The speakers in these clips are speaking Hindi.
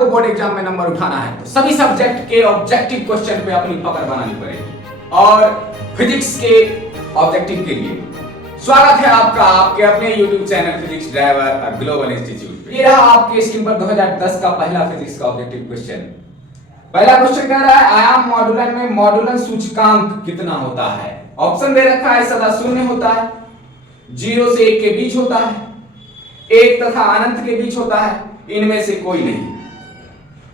आपको बोर्ड एग्जाम में नंबर उठाना है तो सभी सब्जेक्ट के ऑब्जेक्टिव क्वेश्चन पे अपनी पकड़ बनानी पड़ेगी और फिजिक्स के ऑब्जेक्टिव के लिए स्वागत है आपका आपके अपने YouTube channel physics driver global institute पे। ये रहा आपके स्क्रीन पर 2010 का पहला फिजिक्स का ऑब्जेक्टिव क्वेश्चन। पहला क्वेश्चन कह रहा है आयाम मॉडुलन में मॉडुलन सूचकांक कितना होता है। ऑप्शन दे रखा है सदा शून्य होता है, 0 से 1 के बीच होता है, 1 तथा अनंत के बीच होता है, इनमें से कोई नहीं।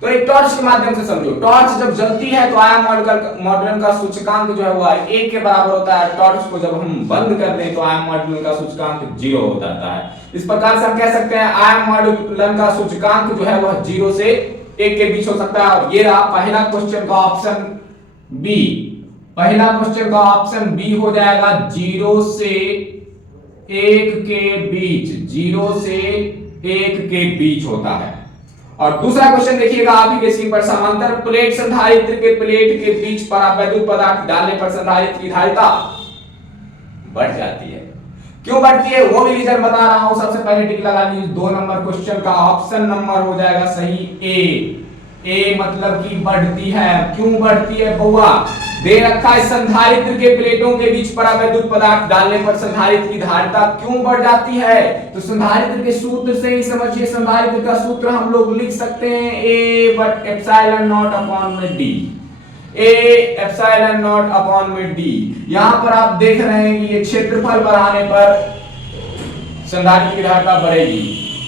तो एक टॉर्च के माध्यम से समझो, टॉर्च जब जलती है तो आयाम मॉडुलन का सूचकांक जो है वो 1 के बराबर होता है। टॉर्च को जब हम बंद कर दें तो आयाम मॉडुलन का सूचकांक 0 हो जाता है। इस प्रकार से हम कह सकते हैं आयाम मॉडुलन का सूचकांक जो है वह 0 से 1 के बीच हो सकता है। और ये रहा पहला क्वेश्चन का ऑप्शन बी। पहला क्वेश्चन का ऑप्शन बी हो जाएगा 0 से 1 के बीच, 0 से 1 के बीच होता है। और दूसरा क्वेश्चन देखिएगा आप ही के स्क्रीन पर, समांतर प्लेट संधारित्र के प्लेट के बीच परावैद्युत पदार्थ डालने पर संधारित्र की धारिता बढ़ जाती है। क्यों बढ़ती है वो भी रीजन बता रहा हूं। सबसे पहले टिक लगा लीजिए, 2 नंबर क्वेश्चन का ऑप्शन नंबर हो जाएगा सही ए मतलब कि बढ़ती है। क्यों बढ़ती है बउआ, दे रखा है संधारित्र के प्लेटों के बीच परावैद्युत पदार्थ डालने पर संधारित्र की धारिता क्यों बढ़ जाती है। तो संधारित्र के सूत्र से ही समझिए, संधारित्र का सूत्र हम लोग लिख सकते हैं A but epsilon not upon में D, A epsilon not upon में D। यहां पर आप देख रहे हैं कि ये क्षेत्रफल बढ़ाने पर संधारित्र की धारिता बढ़ेगी,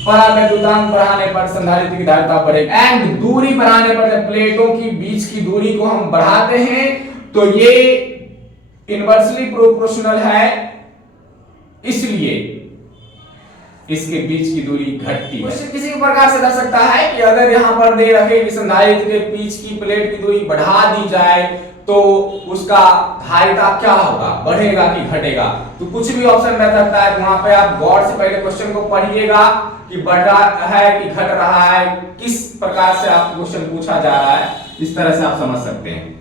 परावैद्युतांक बढ़ाने पर संधारित्र की धारिता बढ़ेगी, एंड दूरी बढ़ाने पर जब प्लेटों की बीच की दूरी को हम बढ़ाते हैं तो ये इनवर्सली प्रोपोर्शनल है, इसलिए इसके बीच की दूरी घटती है। किसी भी प्रकार से दर्श सकता है कि अगर यहां पर दे रखे कि संधारित्र के बीच की प्लेट की दूरी बढ़ा दी जाए तो उसका धारिता क्या होगा, बढ़ेगा कि घटेगा। तो कुछ भी ऑप्शन रह सकता है। वहां पे आप गौर से पहले क्वेश्चन को पढ़िएगा कि बढ़ रहा है कि घट रहा है, किस प्रकार से आपको क्वेश्चन पूछा जा रहा है, इस तरह से आप समझ सकते हैं।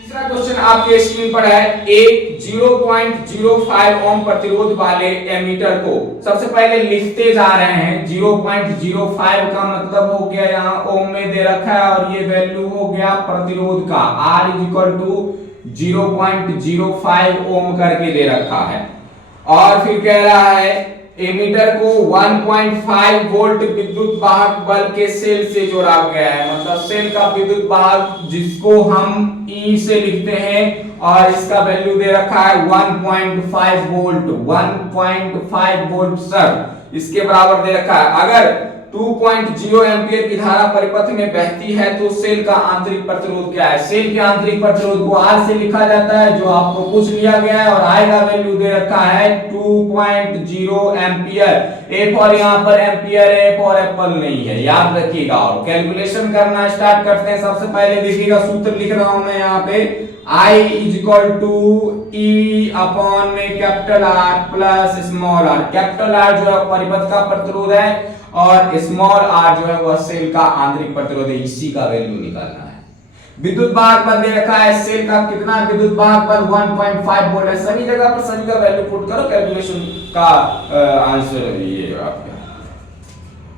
तीसरा क्वेश्चन आपके स्क्रीन पर है, एक 0.05 ओम प्रतिरोध वाले एमीटर को सबसे पहले लिखते जा रहे हैं। 0.05 का मतलब हो गया यहाँ ओम में दे रखा है और ये वैल्यू हो गया प्रतिरोध का, R = 0.05 ओम करके दे रखा है। और फिर कह रहा है एमीटर को 1.5 वोल्ट विद्युत वाहक बल के सेल से जोड़ा गया है। मतलब सेल का विद्युत वाहक जिसको हम E से लिखते हैं और इसका वैल्यू दे रखा है 1.5 वोल्ट, 1.5 वोल्ट सर इसके बराबर दे रखा है। अगर 2.0 एम्पीयर की धारा परिपथ में बहती है तो सेल का आंतरिक प्रतिरोध क्या है। सेल के आंतरिक प्रतिरोध को R से लिखा जाता है जो आपको पूछ लिया गया है और I का वैल्यू दे रखा है 2.0 एम्पीयर। ए फॉर यहाँ पर एम्पीयर है, फॉर एप्पल नहीं है, याद रखिएगा। और कैलकुलेशन करना स्टार्ट करते हैं। सबसे पहले देखिएगा सूत्र लिख रहा हूं मैं यहाँ पे, I = E upon capital R plus small r। Capital R जो है परिपथ का प्रतिरोध है और स्मॉल r जो है वह सेल का आंतरिक प्रतिरोध है। इसी का वैल्यू निकालना है। विद्युत वाहक बल दे रखा है, सेल का कितना विद्युत वाहक बल 1.5 वोल्ट है। सभी जगह पर सभी का वैल्यू पुट करो, कैलकुलेशन का आंसर ये आपका।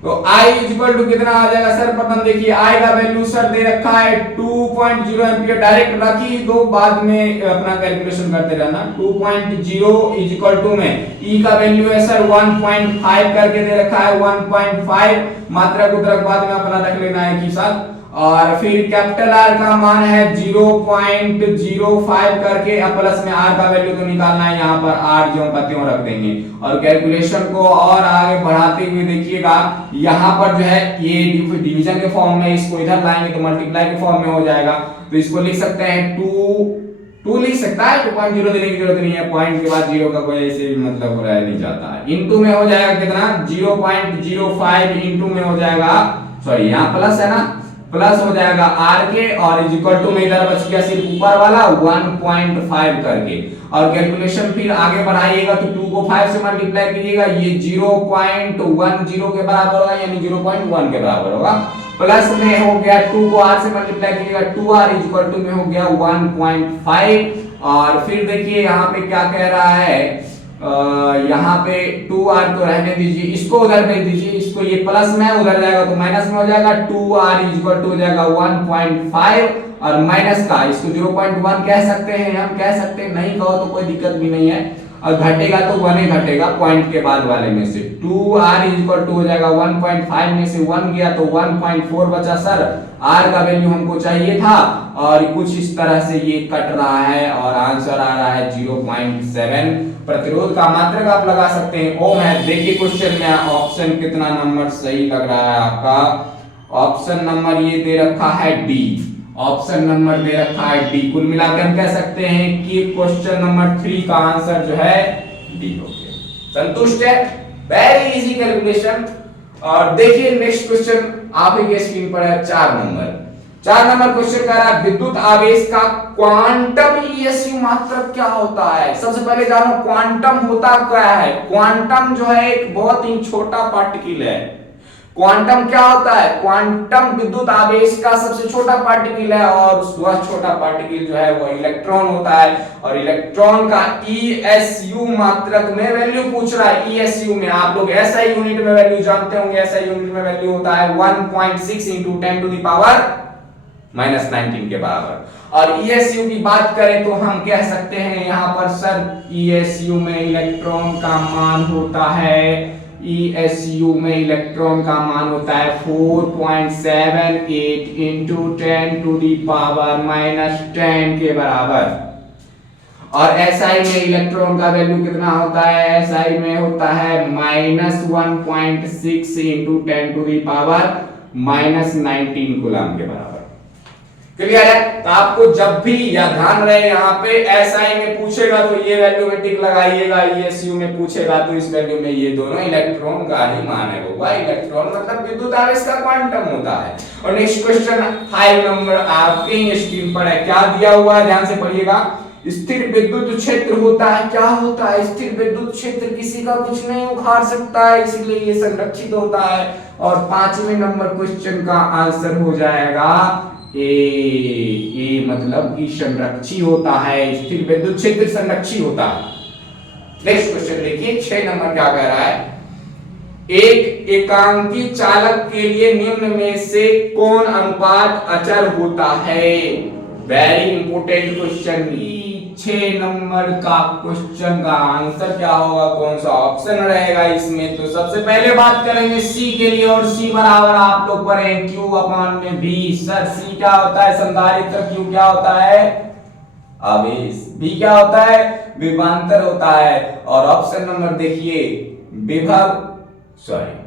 तो I = कितना आ जाएगा सर, प्रथम देखिए I का वैल्यू सर दे रखा है 2.0 एम्पीयर। डायरेक्ट रखी दो, बाद में अपना कैलकुलेशन करते रहना। 2.0 = में E का वैल्यू है सर 1.5 करके दे रखा है, 1.5 मात्रा को तरफ बाद में अपना रख लेना है कि साथ। और फिर कैपिटल R का मान है 0.05 करके, प्लस में R का वैल्यू तो निकालना है, यहाँ पर R ज्यों का त्यों रख देंगे। और कैलकुलेशन को और आगे बढ़ाते हुए देखिएगा, यहाँ पर जो है ये डिवीजन के फॉर्म में, इसको इधर लाएंगे तो मल्टीप्लाई के फॉर्म में हो जाएगा। तो इसको लिख सकते हैं 2 लिख सकता है, 2.0 देने की जरूरत नहीं है, पॉइंट के बाद 0 का कोई ऐसे मतलब रह नहीं जाता है। इनटू में हो जाएगा कितना, 0.05 इनटू में हो जाएगा, सॉरी यहाँ प्लस है ना, प्लस हो जाएगा R के, और = में इधर बच गया सिर्फ ऊपर वाला 1.5 करके। और कैलकुलेशन फिर आगे बढ़ाइएगा तो 2 को 5 से मल्टीप्लाई कीजिएगा, ये 0.10 के बराबर होगा, यानी 0.1 के बराबर होगा। प्लस में हो गया 2 को R से मल्टीप्लाई कीजिएगा, 2R = में हो गया 1.5। और फिर देखिए यहाँ पे क्या कह रहा है, यहाँ पे 2r तो रहने दीजिए, इसको उधर भेज दीजिए, इसको ये प्लस में उधर जाएगा तो माइनस में हो जाएगा। 2r इक्वल टू हो जाएगा 1.5 और माइनस का इसको 0.1 कह सकते हैं, हम कह सकते हैं, नहीं कहो तो कोई दिक्कत भी नहीं है, और घटेगा तो 1 ही घटेगा पॉइंट के बाद वाले में से। 2r इक्वल टू हो जाएगा 1.5 में से 1 गया तो 1.4 बचा। सर r का वैल्यू हमको चाहिए था और कुछ इस तरह से ये कट रहा है और आंसर आ रहा है 0.7। प्रतिरोध का मात्रक आप लगा सकते हैं ओम है। देखिए क्वेश्चन में ऑप्शन कितना नंबर सही लग रहा है आपका। ऑप्शन नंबर ये दे रखा है डी, ऑप्शन नंबर दे रखा है डी। कुल मिलाकर हम कह सकते हैं कि क्वेश्चन नंबर 3 का आंसर जो है डी हो गया। संतुष्ट है? Very easy calculation. और देखिए नेक्स्ट क्वेश्चन आप ही के स्क्रीन पर है 4 नंबर। 4 नंबर क्वेश्चन कह रहा है विद्युत आवेश का क्वांटम ईएसयू मात्रक क्या होता है। सबसे पहले जानो क्वांटम होता क्या है। क्वांटम जो है एक बहुत ही छोटा पार्टिकल है। क्वांटम क्या होता है? क्वांटम विद्युत आवेश का सबसे छोटा पार्टिकल है और वह छोटा पार्टिकल जो है वो इलेक्ट्रॉन होता है। और इलेक्ट्रॉन का ईएसयू मात्रक में वैल्यू पूछ रहा है। ईएसयू में आप लोग एसआई यूनिट में वैल्यू जानते होंगे। एसआई यूनिट में वैल्यू होता है 1.6 into 10 to the power -19 के बराबर। और ईएसयू की बात करें तो हम कह सकते हैं यहाँ पर सर ईएसयू में इलेक्ट्रॉन का मान होता है, ईएसयू में इलेक्ट्रॉन का मान होता है 4.78 into 10 to the power -10 के बराबर। और एसआई में इलेक्ट्रॉन का वैल्यू कितना होता है? एसआई में होता है -1.6 into 10 to the power -19 coulomb के बराबर। क्लियर है? तो आपको जब भी या ध्यान रहे यहाँ पे एसआई में पूछेगा तो ये वैल्यू में टिक लगाइएगा, ईएसयू में पूछेगा तो इस वैल्यू में ये दोनों इलेक्ट्रॉन का ही मान है वो। इलेक्ट्रॉन मतलब विद्युत आवेश का क्वांटम होता है। और नेक्स्ट क्वेश्चन 5 नंबर आपके स्क्रीन पर है। क्या दिया हुआ है ध्यान से पढ़िएगा। स्थिर विद्युत क्षेत्र होता है। क्या होता है? स्थिर विद्युत क्षेत्र किसी का कुछ नहीं उखाड़ सकता है, इसलिए ये संरक्षित होता है। और 5वें नंबर क्वेश्चन का आंसर हो जाएगा ए मतलब कि संरक्षी होता है। स्थिर विद्युत क्षेत्र संरक्षी होता है। नेक्स्ट क्वेश्चन देखिए 6 नंबर क्या कह रहा है। एक एकांकी चालक के लिए निम्न में से कौन अनुपात अचर होता है। Very important question. 6 नंबर का क्वेश्चन का आंसर क्या होगा, कौन सा ऑप्शन रहेगा इसमें। तो सबसे पहले बात करेंगे सी के लिए और सी बराबर आप लोग पढ़े Q/V। सर सी क्या होता है? संधारित्र। Q क्या होता है? आवेश। V क्या होता है? विभवांतर होता है। और ऑप्शन नंबर देखिए विभव sorry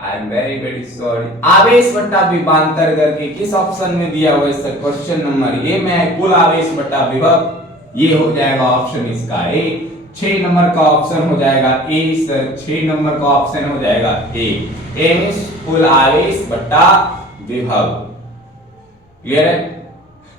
I am very sorry आवेश बट्टा विभवांतर करके किस ऑप्शन में दिया हुआ है सर? क्वेश्चन नंबर ए में कुल आवेश बट्टा विभव। ये हो जाएगा ऑप्शन इसका ए। 6 नंबर का ऑप्शन हो जाएगा ए सर। 6 नंबर का ऑप्शन हो जाएगा ए। ए मींस कुल आवेश बट्टा विभव। क्लियर है?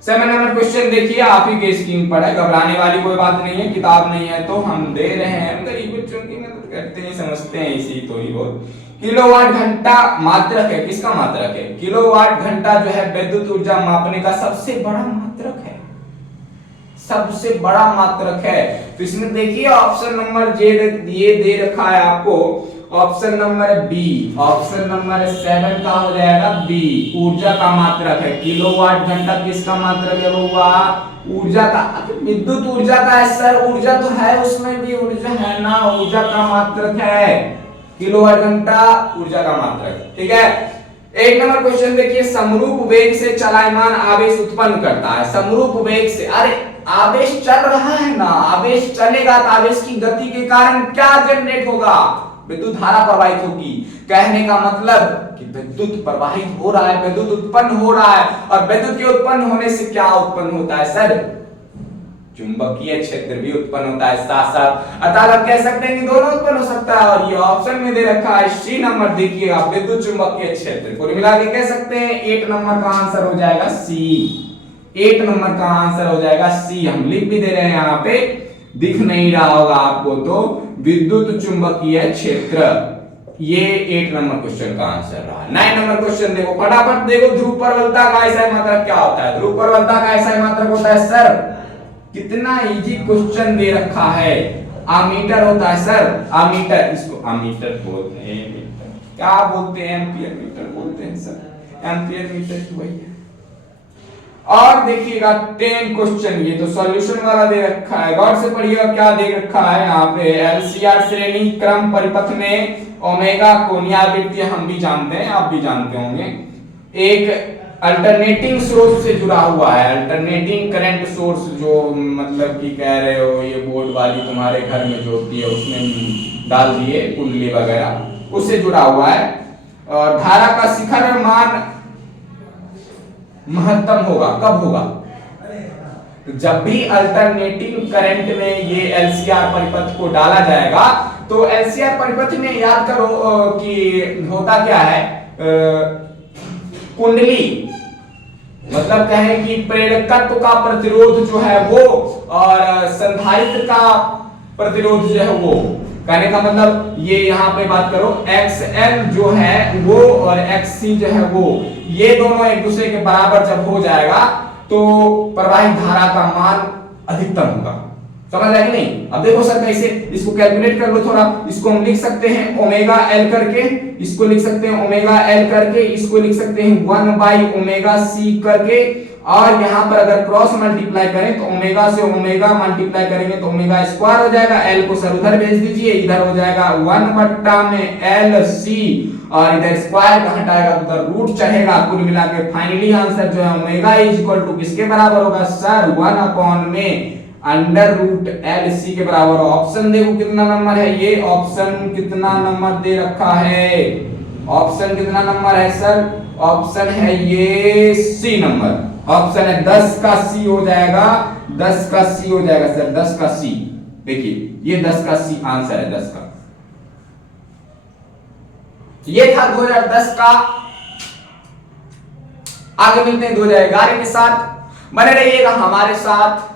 7 नंबर क्वेश्चन देखिए आप ही के स्क्रीन पर है। घबराने वाली कोई बात नहीं है, किताब नहीं है तो हम दे रहे हैं, हम गरीब बच्चों की मदद करते हैं, समझते हैं इसी तो ही बहुत। किलोवाट घंटा मात्रक है। किसका मात्रक है? किलोवाट घंटा जो है विद्युत ऊर्जा मापने का सबसे बड़ा मात्रक है, सबसे बड़ा मात्रक है। तो इसमें देखिए ऑप्शन नंबर ये दे रखा है आपको, option number B. Option number 7 का हो जाएगा बी। ऊर्जा का मात्रक है। किलोवाट घंटा किसका मात्रक है? वो ऊर्जा का, विद्युत ऊर्जा का है सर। ऊर्जा तो है उसमें भी, ऊर्जा है ना, ऊर्जा का मात्रक है किलोवाट घंटा, ऊर्जा का मात्रक। ठीक है? 1 नंबर क्वेश्चन देखिए। समरूप वेग से चलायमान आवेश उत्पन्न करता है। समरूप वेग से, अरे आवेश चल रहा है ना, आवेश चलेगा तो आवेश की गति के कारण क्या जनरेट होगा? विद्युत धारा प्रवाहित होगी। कहने का मतलब कि विद्युत प्रवाहित हो रहा है, विद्युत उत्पन्न हो रहा है। और विद्युत के उत्पन्न होने से क्या उत्पन्न होता है सर? चुंबकीय क्षेत्र भी उत्पन्न होता है साथ साथ। अर्थात आप कह सकते हैं कि दोनों उत्पन्न हो सकता है। और ये ऑप्शन में दे रखा है सी नंबर देखिएगा, विद्युत चुंबकीय क्षेत्र। कुल मिला के कह सकते हैं 8 नंबर का आंसर हो जाएगा सी। 8 नंबर का आंसर हो जाएगा सी। हम लिख भी दे रहे हैं यहाँ पे, दिख नहीं रहा होगा आपको तो, विद्युत चुंबकीय क्षेत्र। ये 8 नंबर क्वेश्चन का आंसर रहा। 9 नंबर क्वेश्चन देखो फटाफट देखो। ध्रुव प्रबलता का एसआई मात्रक क्या होता है? ध्रुव प्रबलता का एसआई मात्रक होता है सर, कितना इजी क्वेश्चन दे रखा है। अमीटर होता है सर, अमीटर, इसको अमीटर बोलते हैं, मीटर क्या बोलते हैं, एम्पियर मीटर बोलते हैं सर, एम्पियर मीटर की वही है। और देखिएगा 10 क्वेश्चन, ये तो सॉल्यूशन वाला दे रखा है, गौर से पढ़िएगा क्या दे रखा है यहाँ पे। एलसीआर श्रेणी क्रम परिपथ में ओमेगा कोणीय आवृत्ति हम भी जानते हैं, आप भी जानते होंगे, एक अल्टरनेटिंग सोर्स से जुड़ा हुआ है, अल्टरनेटिंग करंट सोर्स, जो मतलब कि कह रहे हो ये बोर्ड वाली तुम्हारे घर में जो होती है उसमें डाल दिए कुंडली वगैरह, उससे जुड़ा हुआ है। और धारा का शिखर मान महत्तम होगा, कब होगा, जब भी अल्टरनेटिंग करंट में ये एलसीआर परिपथ को डाला जाएगा। तो एलसीआर परिपथ में याद करो कि होता क्या है, कुंडली मतलब कहें कि प्रेरकत्व का प्रतिरोध जो है वो और संधारित्र का प्रतिरोध जो है वो, कहने का मतलब ये यहाँ पे बात करो XL जो है वो और XC जो है वो, ये दोनों एक दूसरे के बराबर जब हो जाएगा तो प्रवाहित धारा का मान अधिकतम होगा। समझ आएगी नहीं? अब देखो सर कैसे, इसको कैलकुलेट कर लो थोड़ा, इसको हम लिख सकते हैं ओमेगा एल करके, इसको लिख सकते हैं ओमेगा एल करके, इसको लिख सकते हैं 1 बाई ओमेगा सी करके, और यहाँ पर अगर क्रॉस मल्टीप्लाई करें तो ओमेगा से ओमेगा मल्टीप्लाई करेंगे तो ओमेगा स्क्वायर हो जाएगा, एल को सर उधर भेज दीजिए, इधर हो जाएगा 1 बट्टा में एल सी, और इधर स्क्वायर का हटाएगा तो उधर रूट चढ़ेगा, कुल मिला के फाइनली आंसर जो है ओमेगा इज इक्वल टू किसके बराबर होगा सर, 1 अपॉन में अंडर रूट एल सी के बराबर। ऑप्शन देखो कितना नंबर है, ये ऑप्शन कितना नंबर दे रखा है, ऑप्शन कितना नंबर है सर, ऑप्शन है ये सी नंबर, ऑप्शन है 10 का सी हो जाएगा, 10 का सी हो जाएगा सर, 10 का सी, देखिए ये 10 का सी आंसर है, 10 का। ये था 2010 का। आगे मिलते हैं 2011 के साथ, बने रहिएगा हमारे साथ।